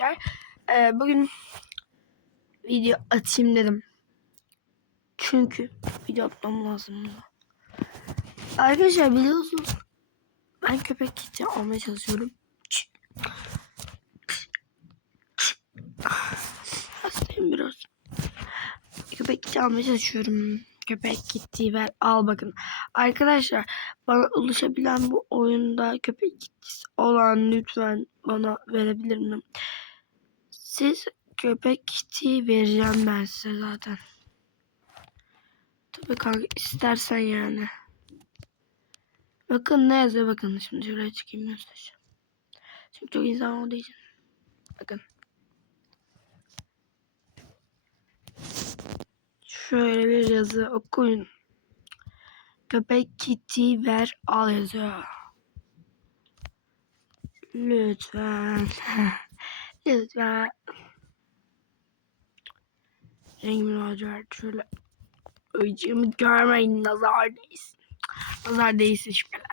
arkadaşlar. Ee, bugün video atayım dedim. Çünkü video atmam lazım. Arkadaşlar biliyorsunuz ben köpek kiti almaya çalışıyorum. Hastayım biraz. Köpek kiti almaya çalışıyorum. Köpek kiti ver al bakın. Arkadaşlar bana ulaşabilen bu oyunda köpek kitisi olan lütfen bana verebilir mi? Siz köpek kiti vereceğim ben size zaten. Tabii kanka istersen yani. Bakın ne yazıyor bakın şimdi şuraya çıkayım göstereceğim. Çünkü çok insan olduğu için. Bakın. Şöyle bir yazı okuyun. Köpek kiti ver al yazıyor. Lütfen. Lütfen. Rengim lacivert şöyle. Öcümü görmeyin nazar değilsin. Nazar değilsin şöyle.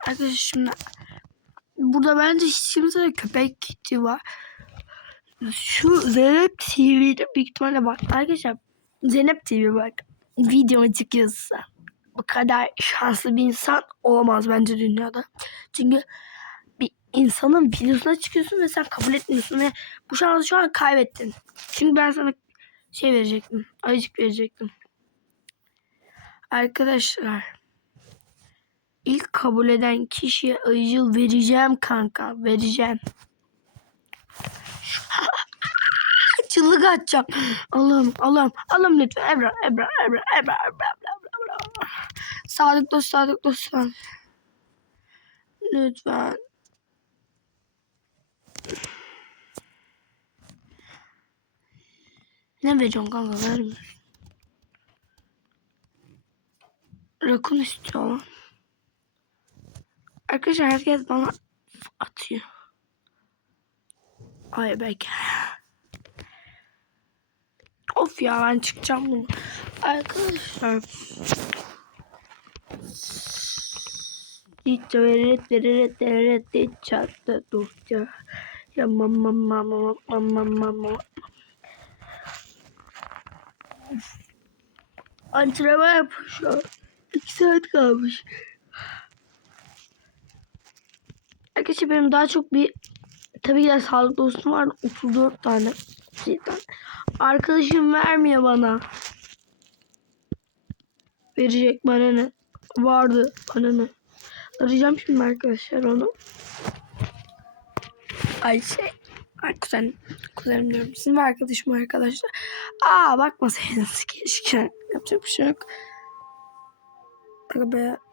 Arkadaşlar şimdi burada bence hiç kimse köpek kiti var. Şu Zeynep TV'de büyük ihtimalle bak. Arkadaşlar Zeynep TV bak. Videoma çıkıyorsa bu kadar şanslı bir insan olamaz bence dünyada. Çünkü insanın videosuna çıkıyorsun ve sen kabul etmiyorsun ve bu şansı şu an kaybettin. Çünkü ben sana şey verecektim. Ayıcık verecektim. Arkadaşlar ilk kabul eden kişiye ayıcı vereceğim kanka. Vereceğim. Çığlık atacağım. Allah'ım Allah'ım Allah'ım lütfen Ebra Ebra Ebra Ebra Ebra Ebra Ebra Sadık dost Sadık dost lütfen. Ne vereceğim kanka vermiyor. Rakun istiyor lan. Arkadaşlar herkes bana atıyor. Ay belki. Of ya ben çıkacağım bunu. Arkadaşlar. Hiç veret veret veret Ya mama mama mama mama. Antrenman yapıyor şu an. 2 saat kalmış. Arkadaşlar benim daha çok bir tabii ki de sağlık dostum var. 34 tane. Şeyden. Arkadaşım vermiyor bana. Verecek bana ne? Vardı bana ne? Arayacağım şimdi arkadaşlar onu. Ayşe. Ay kuzen. Kuzenim diyorum. Sizin arkadaşım arkadaşlar. Aa bakmasaydınız keşke. Yapacak bir şey yok. Aga.